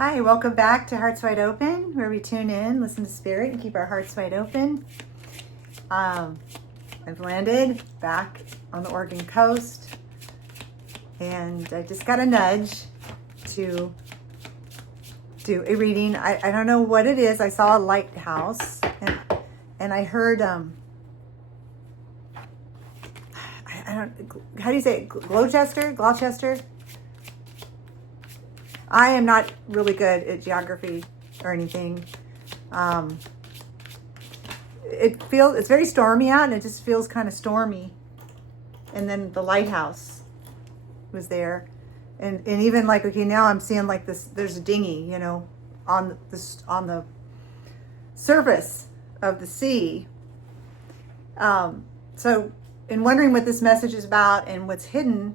Hi, welcome back to Hearts Wide Open, where we tune in, listen to Spirit, and keep our hearts wide open. I've landed back on the Oregon coast, and I just got a nudge to do a reading. I don't know what it is. I saw a lighthouse, and I heard, I don't, how do you say it? Gloucester? I am not really good at geography or anything. It's very stormy out, and it just feels kind of stormy. And then the lighthouse was there. And even like, okay, now I'm seeing like this, there's a dinghy, on the surface of the sea. So in wondering what this message is about and what's hidden,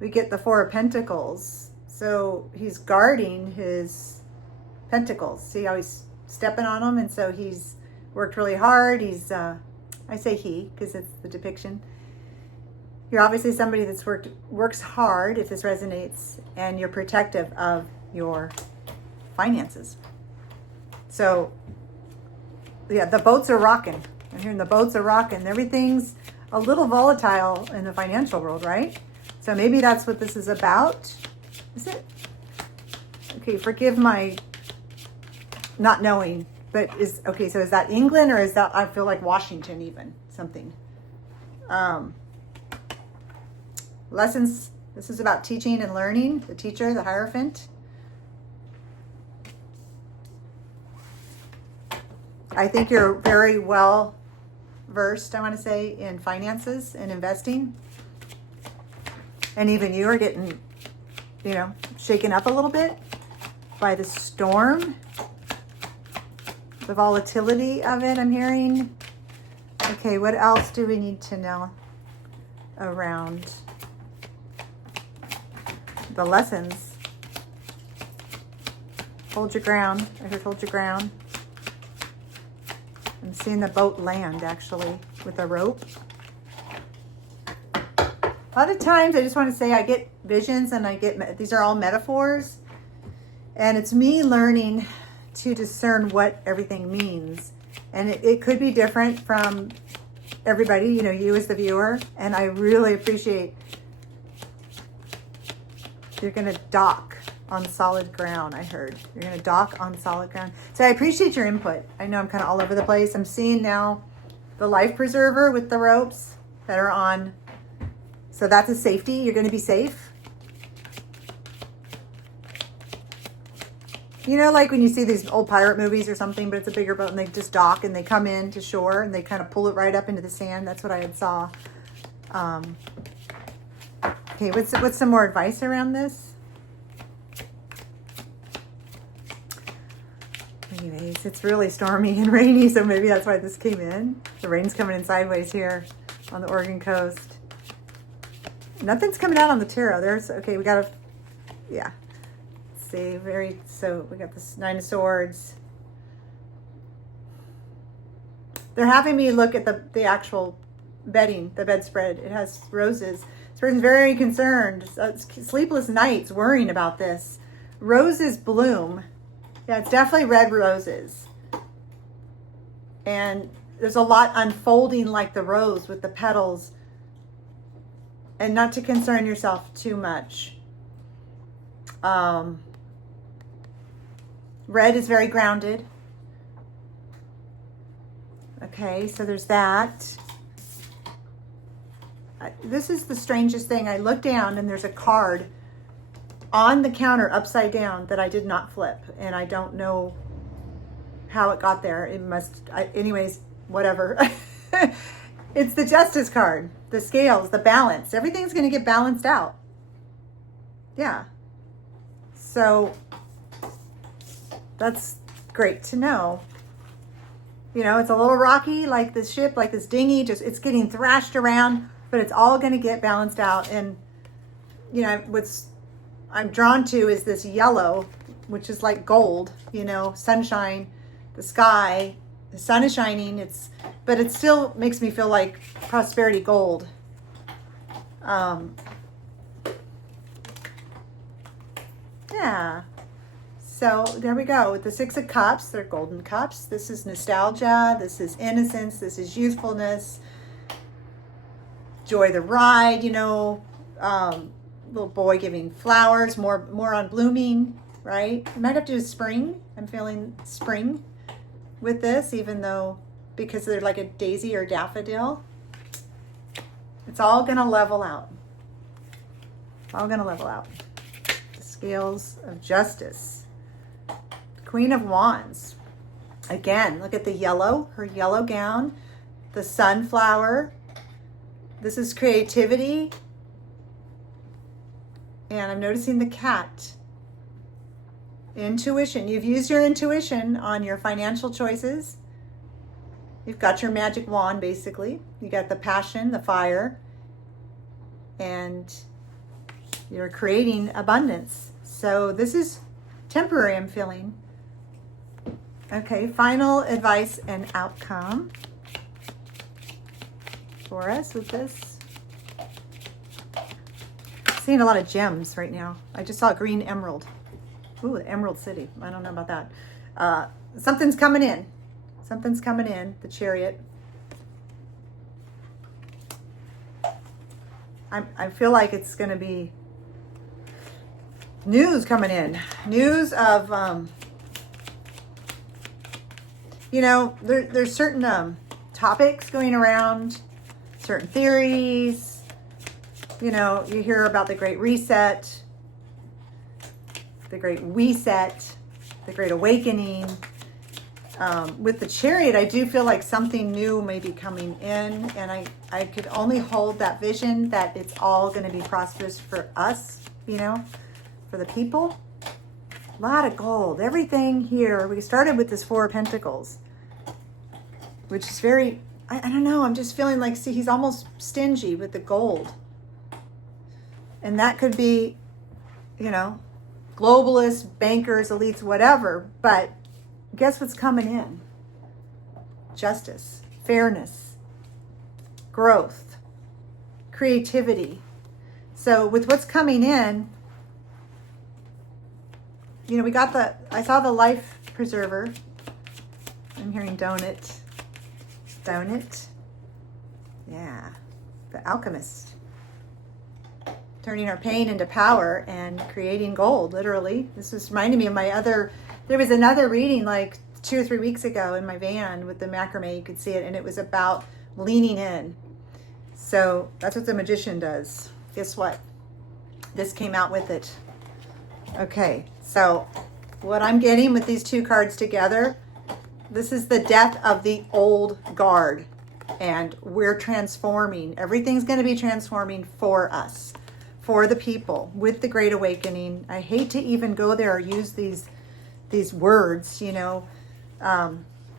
we get the Four of Pentacles. So he's guarding his pentacles. See how he's stepping on them? And so he's worked really hard. He's, I say he, because it's the depiction. You're obviously somebody that's works hard, if this resonates, and you're protective of your finances. So, yeah, the boats are rocking. I'm hearing the boats are rocking. Everything's a little volatile in the financial world, right? So maybe that's what this is about. Is it? Okay, forgive my not knowing, but okay, so is that England, or is that, I feel like Washington even, something. Lessons, this is about teaching and learning, the teacher, the Hierophant. I think you're very well versed, I want to say, in finances and investing. And even you are getting, shaken up a little bit by the storm, the volatility of it, I'm hearing. Okay, what else do we need to know around the lessons? Hold your ground. I heard hold your ground. I'm seeing the boat land, actually, with a rope. A lot of times I just want to say I get visions, and these are all metaphors, and it's me learning to discern what everything means. And it could be different from everybody, you as the viewer, and I really appreciate you're going to dock on solid ground. I heard you're going to dock on solid ground. So I appreciate your input. I know I'm kind of all over the place. I'm seeing now the life preserver with the ropes that are on. So that's a safety. You're going to be safe. Like when you see these old pirate movies or something, but it's a bigger boat and they just dock and they come in to shore and they kind of pull it right up into the sand. That's what I had saw. Okay, what's some more advice around this? Anyways, it's really stormy and rainy, so maybe that's why this came in. The rain's coming in sideways here on the Oregon coast. Nothing's coming out on the tarot. Okay, we got yeah. Let's see, so we got this Nine of Swords. They're having me look at the actual bedding, the bedspread. It has roses. This person's very concerned. Sleepless nights, worrying about this. Roses bloom. Yeah, it's definitely red roses. And there's a lot unfolding like the rose with the petals. And not to concern yourself too much. Red is very grounded. Okay, so there's that. This is the strangest thing. I look down and there's a card on the counter upside down that I did not flip. And I don't know how it got there. Anyways, whatever. It's the Justice card, the scales, the balance. Everything's going to get balanced out. Yeah. So that's great to know. It's a little rocky, like this ship, like this dinghy, it's getting thrashed around, but it's all going to get balanced out. And, what's I'm drawn to is this yellow, which is like gold, sunshine, the sky, the sun is shining. But it still makes me feel like prosperity gold. Yeah. So there we go. With the Six of Cups, they're golden cups. This is nostalgia. This is innocence. This is youthfulness. Joy the ride, you know. Little boy giving flowers, more on blooming, right? You might have to do spring. I'm feeling spring with this, even though, because they're like a daisy or daffodil. It's all going to level out. All going to level out. The scales of justice. Queen of Wands. Again, look at the yellow, her yellow gown, the sunflower. This is creativity. And I'm noticing the cat. Intuition. You've used your intuition on your financial choices. You've got your magic wand, basically. You got the passion, the fire, and you're creating abundance. So this is temporary, I'm feeling. Okay, final advice and outcome for us with this. Seeing a lot of gems right now. I just saw a green emerald. Ooh, Emerald City. I don't know about that. Something's coming in. Something's coming in. The Chariot. I feel like it's going to be news coming in. News of, you know, there's certain topics going around, certain theories. You know, you hear about the Great Reset, the Great Reset, the Great Awakening. With the Chariot, I do feel like something new may be coming in, and I could only hold that vision that it's all going to be prosperous for us, you know, for the people. A lot of gold. Everything here. We started with this Four of Pentacles, which is very, I don't know, I'm just feeling like, see, he's almost stingy with the gold. And that could be, you know, globalists, bankers, elites, whatever. But guess what's coming in? Justice, fairness, growth, creativity. So with what's coming in, you know, we got I saw the life preserver. I'm hearing donut. Donut. Yeah. The alchemist. Turning our pain into power and creating gold, literally. This is reminding me of there was another reading like 2 or 3 weeks ago in my van with the macrame. You could see it, and it was about leaning in. So that's what the magician does. Guess what? This came out with it. Okay, so what I'm getting with these two cards together, this is the death of the old guard, and we're transforming. Everything's going to be transforming for us, for the people, with the Great Awakening. I hate to even go there or use these words, you know,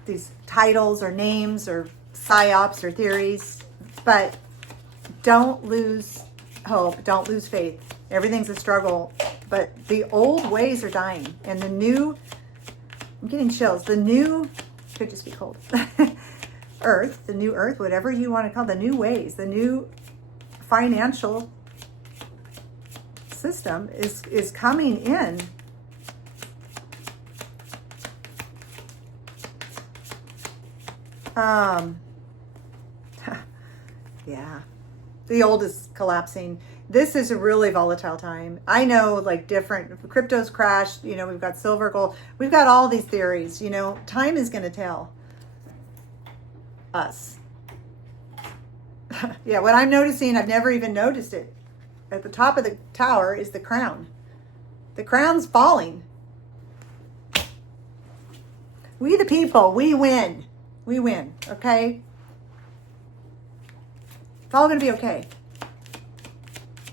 these titles or names or psyops or theories, but don't lose hope, don't lose faith. Everything's a struggle, but the old ways are dying, and the new, I'm getting chills, the new, could just be cold, earth, the new earth, whatever you want to call it, the new ways, the new financial system is coming in. Yeah, the old is collapsing. This is a really volatile time. I know, like, different cryptos crashed, you know, we've got silver, gold, we've got all these theories, you know, time is going to tell us. Yeah, what I'm noticing, I've never even noticed it. At the top of the tower is the crown. The crown's falling. We the people, we win. We win, okay? It's all going to be okay.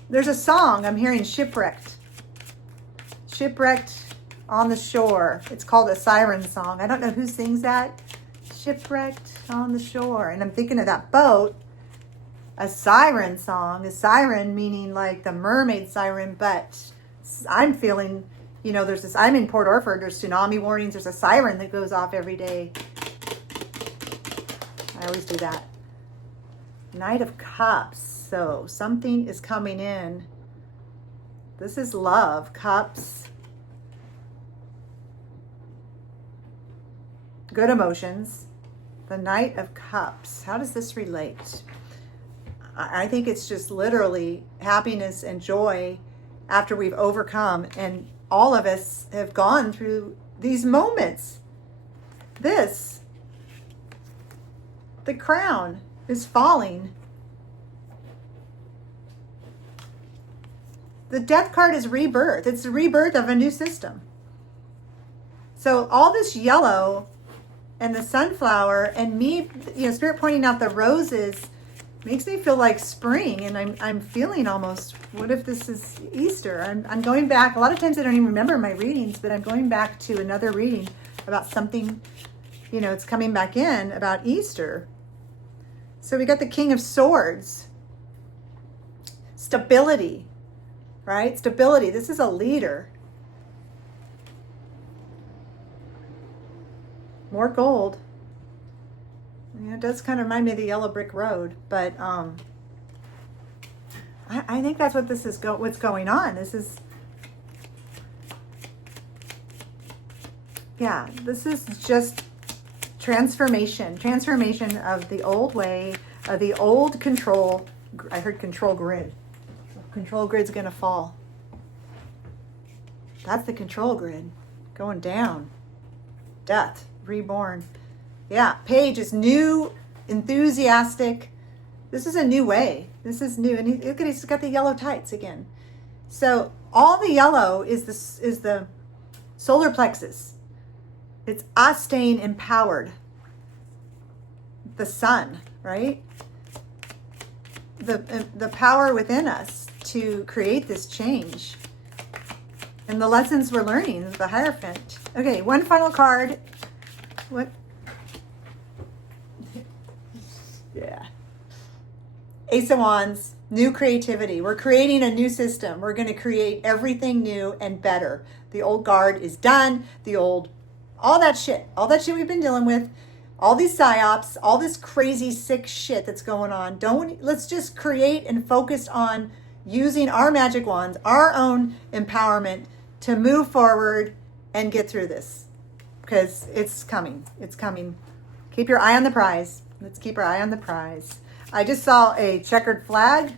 There's a song I'm hearing, Shipwrecked. Shipwrecked on the shore. It's called a siren song. I don't know who sings that. Shipwrecked on the shore. And I'm thinking of that boat. A siren song. A siren meaning like the mermaid siren, but I'm feeling, you know, there's this, I'm in Port Orford, there's tsunami warnings, there's a siren that goes off every day. I always do that. Knight of Cups. So something is coming in. This is love. Cups. good emotions. The Knight of Cups. How does this relate? I think it's just literally happiness and joy after we've overcome. And all of us have gone through these moments. The crown is falling. The Death card is rebirth. It's the rebirth of a new system. So all this yellow and the sunflower and me, Spirit pointing out the roses makes me feel like spring. And I'm feeling almost, what if this is Easter? I'm going back. A lot of times I don't even remember my readings, but I'm going back to another reading about something, it's coming back in about Easter. So we got the King of Swords. Stability, right? Stability. This is a leader. More gold. It does kind of remind me of the yellow brick road, but I think that's what this is. What's going on? This is, this is just transformation of the old way, of the old control. I heard control grid. Control grid's gonna fall. That's the control grid going down. Death, reborn. Yeah, Page is new, enthusiastic. This is a new way. This is new. And look at, he's got the yellow tights again. So all the yellow is the solar plexus. It's us staying empowered. The sun, right? The power within us to create this change. And the lessons we're learning, the Hierophant. Okay, one final card. What? Yeah. Ace of Wands, new creativity. We're creating a new system. We're going to create everything new and better. The old guard is done. All that shit we've been dealing with, all these psyops, all this crazy sick shit that's going on. Let's just create and focus on using our magic wands, our own empowerment to move forward and get through this, because it's coming. It's coming. Keep your eye on the prize. Let's keep our eye on the prize. I just saw a checkered flag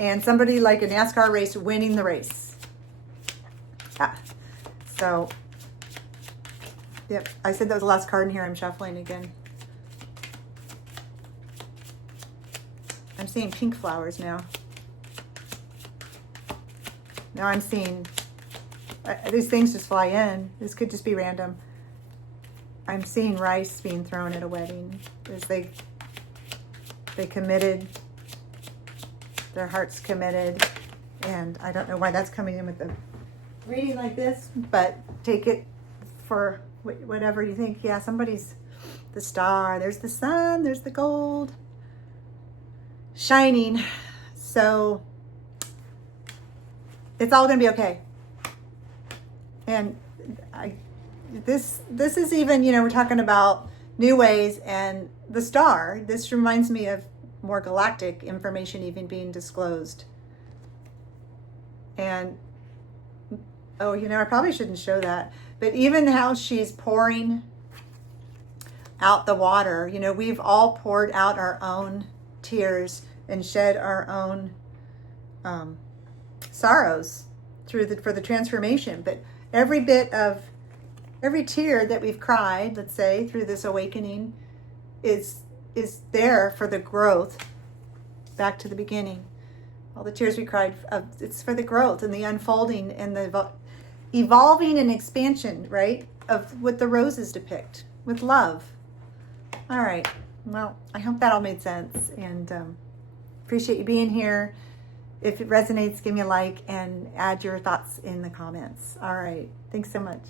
and somebody like a NASCAR race winning the race. So, yep, I said that was the last card in here. I'm shuffling again. I'm seeing pink flowers now. Now I'm seeing, these things just fly in. This could just be random. I'm seeing rice being thrown at a wedding. As they committed, their hearts committed. And I don't know why that's coming in with a reading like this, but take it for whatever you think. Yeah, somebody's the star. There's the sun. There's the gold shining. So it's all going to be okay. And this is even, we're talking about new ways and the star. This reminds me of more galactic information even being disclosed. And, I probably shouldn't show that. But even how she's pouring out the water, we've all poured out our own tears and shed our own sorrows for the transformation. But every tear that we've cried, let's say, through this awakening is there for the growth back to the beginning. All the tears we cried, it's for the growth and the unfolding and the evolving and expansion, right, of what the roses depict with love. All right. Well, I hope that all made sense, and appreciate you being here. If it resonates, give me a like and add your thoughts in the comments. All right. Thanks so much.